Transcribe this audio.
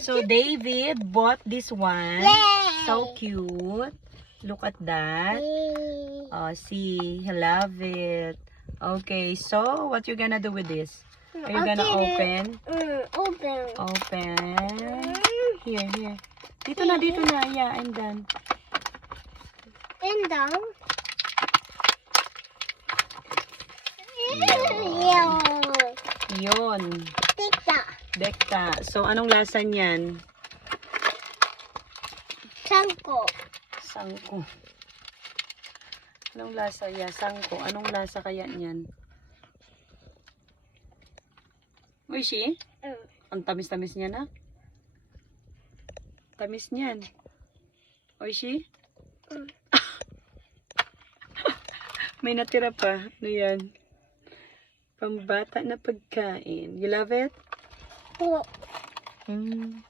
So, David bought this one. Yay! So cute. Look at that. Oh, see, he love it. Okay, so what you gonna do with this? Are you gonna open? Open. Open. Here. Dito na. Yeah, I'm done. And down. Yun. Tita. Bekta. So, anong lasa niyan? Sangko. Sangko. Anong lasa ya? Sangko. Anong lasa kaya niyan? Oishi? Ang tamis-tamis niya na. Tamis niyan. Oishi? May natira pa. Ano yan? Pambata na pagkain. You love it? Po. Mm.